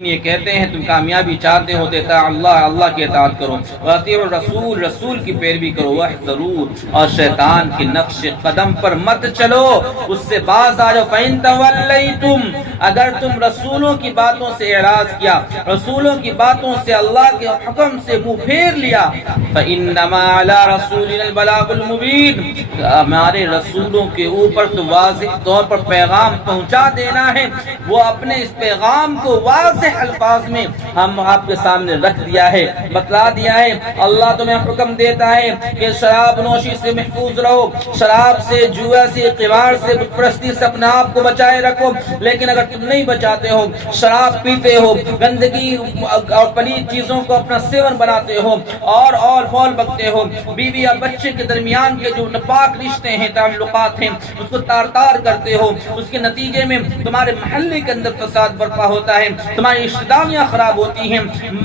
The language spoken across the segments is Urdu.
یہ کہتے ہیں تم کامیابی چاہتے ہو تو اللہ کی اطاعت کرو، واطیعوا الرسول، رسول کی پیروی کرو، واحذروا، اور شیطان کے نقش قدم پر مت چلو، اس سے باز آ جاؤ۔ فَإِن تَوَلَّيْتُمْ، اگر تم رسولوں کی باتوں سے اعراض کیا، رسولوں کی باتوں سے، اللہ کے حکم سے منہ پھیر لیا، فَإِنَّمَا عَلَىٰ رَسُولِنَا الْبَلَاغُ الْمُبِينُ، ہمارے رسولوں کے اوپر تو واضح طور پر پیغام پہنچا دینا ہے، وہ اپنے اس پیغام کو واضح الفاظ میں ہم آپ کے سامنے رکھ دیا ہے، بتلا دیا ہے۔ اللہ تمہیں حکم دیتا ہے کہ شراب نوشی سے محفوظ رہو، شراب سے، جوا سے، قمار سے، بت پرستی سے اپنے آپ کو بچائے رکھو، لیکن اگر تم نہیں بچاتے ہو، شراب پیتے ہو، گندگی اور پلید چیزوں کو اپنا سیون بناتے ہو، اور فول بکتے ہو، بیوی اور بچے کے درمیان کے جو ناپاک رشتے ہیں، تعلقات ہیں، اس کو تار تار کرتے ہو، اس کے نتیجے میں تمہارے محلے کے اندر فساد برپا ہوتا ہے، تمہاری رشتہ داریاں خراب ہوتی ہیں،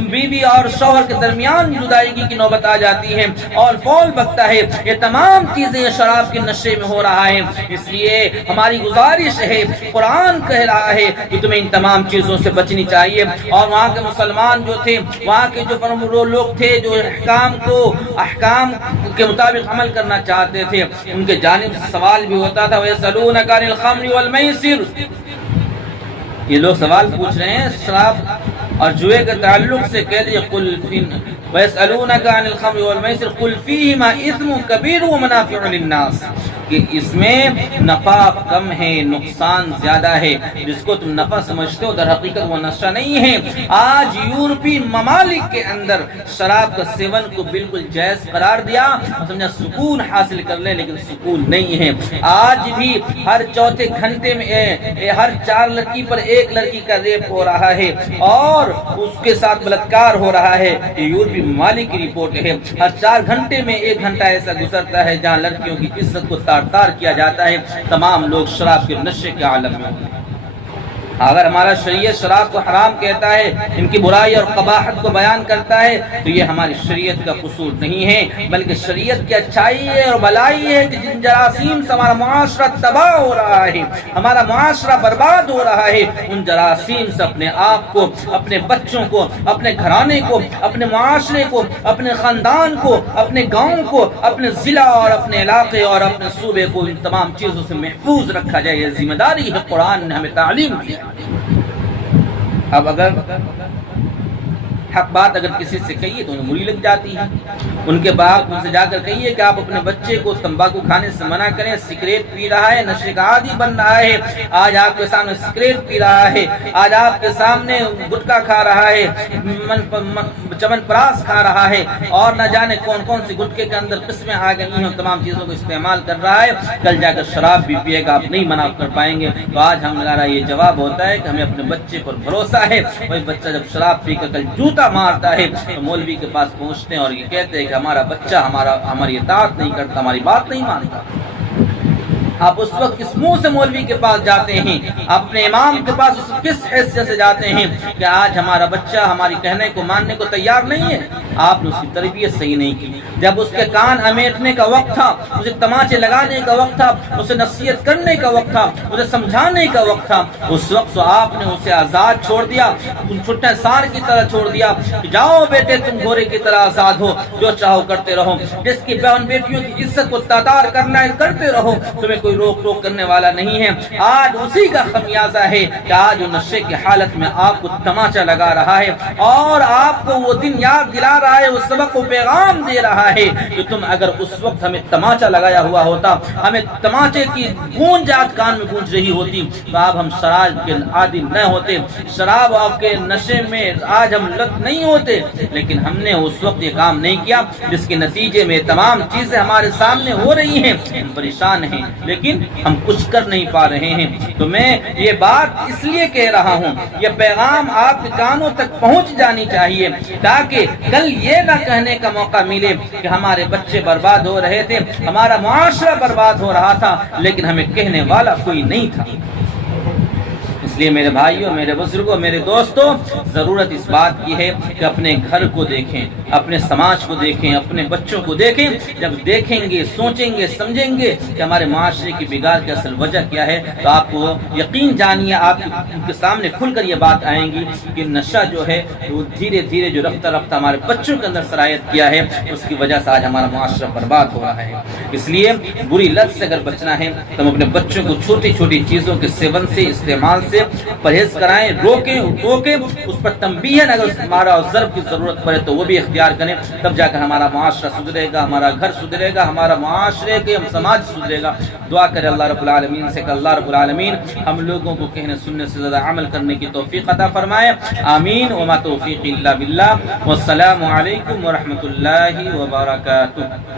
بیوی اور شوہر کے درمیان جدائیگی کی نوبت آ جاتی ہے، اور فول بکتا ہے، یہ تمام چیزیں شراب کے نشے میں ہو رہا ہے۔ اس لیے ہماری گزارش ہے، قرآن کہہ رہا ہے کہ تمہیں ان تمام چیزوں سے بچنی چاہیے۔ اور وہاں کے مسلمان جو تھے، وہاں کے جو لوگ تھے جو احکام کے مطابق عمل کرنا چاہتے تھے، ان کے جانب سے سوال بھی ہوتا تھا، وَيَسْأَلُونَكَ عَنِ الْخَمْرِ وَالْمَيْسِرِ، یہ لوگ سوال پوچھ رہے ہیں شراب اور جوئے کے تعلق سے، کہہ دیا قُلْ وَيَسْأَلُونَكَ عَنِ الْخَمْرِ وَالْمَيْسِرِ قُلْ فِيهِمَا إِثْمٌ كَبِيرٌ وَمَنَافِعُ لِلنَّاسِ، کہ اس میں نفع کم ہے، نقصان زیادہ ہے، جس کو تم نفع سمجھتے ہو در حقیقت وہ نشہ نہیں ہے۔ آج یورپی ممالک کے اندر شراب کا سیون کو بالکل جائز قرار دیا، سمجھا سکون حاصل کر لے، لیکن سکون نہیں ہے۔ آج بھی ہر چوتھے گھنٹے میں ہر 4 لڑکی پر 1 لڑکی کا ریپ ہو رہا ہے، اور اس کے ساتھ بلاತ್ಕಾರ ہو رہا ہے۔ یہ یورپی ممالک کی رپورٹ ہے۔ ہر 4 گھنٹے میں 1 گھنٹہ ایسا گزرتا ہے جہاں لڑکیوں کی عزت کو تار کیا جاتا ہے۔ تمام لوگ شراب کے نشے کے عالم میں ہوتے ہیں۔ اگر ہمارا شریعت شراب کو حرام کہتا ہے، ان کی برائی اور قباحت کو بیان کرتا ہے، تو یہ ہماری شریعت کا قصور نہیں ہے، بلکہ شریعت کی اچھائی ہے اور بھلائی ہے کہ جن جراثیم سے ہمارا معاشرہ تباہ ہو رہا ہے، ہمارا معاشرہ برباد ہو رہا ہے، ان جراثیم سے اپنے آپ کو، اپنے بچوں کو، اپنے گھرانے کو، اپنے معاشرے کو، اپنے خاندان کو، اپنے گاؤں کو، اپنے ضلع اور اپنے علاقے اور اپنے صوبے کو ان تمام چیزوں سے محفوظ رکھا جائے۔ یہ ذمہ داری ہے، قرآن نے ہمیں تعلیم دی۔ اب اگر حق بات اگر کسی سے کہیے تو انہیں بری لگ جاتی ہے، ان کے باپ ان سے جا کر کہیے کہ آپ اپنے بچے کو تمباکو کھانے سے منع کریں، سگریٹ پی رہا ہے، نشے کا عادی بن رہا ہے، آج آپ کے سامنے سگریٹ پی رہا ہے، آج آپ کے سامنے گٹکا کھا رہا ہے، چمن پراس کھا رہا ہے، اور نہ جانے کون کون سی گٹکے کے اندر قسمیں آ گئی ہیں، تمام چیزوں کو استعمال کر رہا ہے، کل جا کر شراب بھی پیے گا، آپ نہیں منع کر پائیں گے۔ تو آج ہمارا یہ جواب ہوتا ہے کہ ہمیں اپنے بچے پر بھروسہ ہے۔ وہی بچہ جب شراب پی کر کل جوتا مارتا ہے تو مولوی کے پاس پہنچتے ہیں اور یہ کہتے ہیں کہ ہمارا بچہ ہماری اطاعت نہیں کرتا، ہماری بات نہیں مانتا۔ آپ اس وقت کس منہ سے مولوی کے پاس جاتے ہیں، اپنے امام کے پاس کس حیثیت سے جاتے ہیں کہ آج ہمارا بچہ ہماری کہنے کو ماننے کو تیار نہیں ہے؟ آپ نے اس کی تربیت صحیح نہیں کی۔ جب اس کے کان امیٹنے کا وقت تھا، اسے تماچے لگانے کا وقت تھا، اسے نصیحت کرنے کا وقت تھا، اسے سمجھانے کا وقت تھا، اس وقت آپ نے اسے آزاد چھوڑ دیا، چھٹے سار کی طرح چھوڑ دیا کہ جاؤ بیٹے تم گھوڑے کی طرح آزاد ہو، جو چاہو کرتے رہو، جس کی بہن بیٹیوں کی عزت کو تاتار کرنا ہے کرتے رہو، تمہیں کوئی روک ٹوک کرنے والا نہیں ہے۔ آج اسی کا خمیازہ ہے کہ آج وہ نشے کی حالت میں آپ کو تماچا لگا رہا ہے، اور آپ کو وہ دن یاد دلا رہا ہے، اس سبق کو پیغام دے رہا ہے کہ تم اگر اس وقت ہمیں تماچا لگایا ہوا ہوتا، ہمیں تماچے کی گونج آج کان میں گونج رہی ہوتی، تو اب ہم شراب کے عادی نہ ہوتے، شراب کے نشے میں آج ہم لت نہیں ہوتے، لیکن ہم نے اس وقت یہ کام نہیں کیا، جس کے نتیجے میں تمام چیزیں ہمارے سامنے ہو رہی ہیں، ہم پریشان ہیں، لیکن ہم کچھ کر نہیں پا رہے ہیں۔ تو میں یہ بات اس لیے کہہ رہا ہوں، یہ پیغام آپ کے کانوں تک پہنچ جانی چاہیے، تاکہ کل یہ نہ کہنے کا موقع ملے کہ ہمارے بچے برباد ہو رہے تھے، ہمارا معاشرہ برباد ہو رہا تھا، لیکن ہمیں کہنے والا کوئی نہیں تھا۔ اس لیے میرے بھائیوں، میرے بزرگوں، میرے دوستوں، ضرورت اس بات کی ہے کہ اپنے گھر کو دیکھیں، اپنے سماج کو دیکھیں، اپنے بچوں کو دیکھیں۔ جب دیکھیں گے، سوچیں گے، سمجھیں گے کہ ہمارے معاشرے کی بگاڑ کی اصل وجہ کیا ہے، تو آپ کو یقین جانیے، آپ کے سامنے کھل کر یہ بات آئیں گی کہ نشہ جو ہے وہ دھیرے دھیرے جو رفتہ رفتہ ہمارے بچوں کے اندر سرایت کیا ہے، اس کی وجہ سے آج ہمارا معاشرہ برباد ہو رہا ہے۔ اس لیے بری لت سے اگر بچنا ہے تو ہم اپنے بچوں کو چھوٹی چھوٹی چیزوں کے سیون سے، استعمال سے پرہیز کرائیں، روکیں، ٹوکیں، اس پر تنبیہاً اگر ہمارا ضرب کی ضرورت پڑے تو وہ بھی اختیار کریں، تب جا کر ہمارا معاشرہ سدھرے گا، ہمارا گھر سدھرے گا، ہمارا معاشرے کے سماج سدھرے گا۔ دعا کرے اللہ رب العالمین سے کہ اللہ رب العالمین ہم لوگوں کو کہنے سننے سے زیادہ عمل کرنے کی توفیق عطا فرمائے، آمین۔ وما توفیق الا باللہ، والسلام علیکم ورحمۃ اللہ وبرکاتہ۔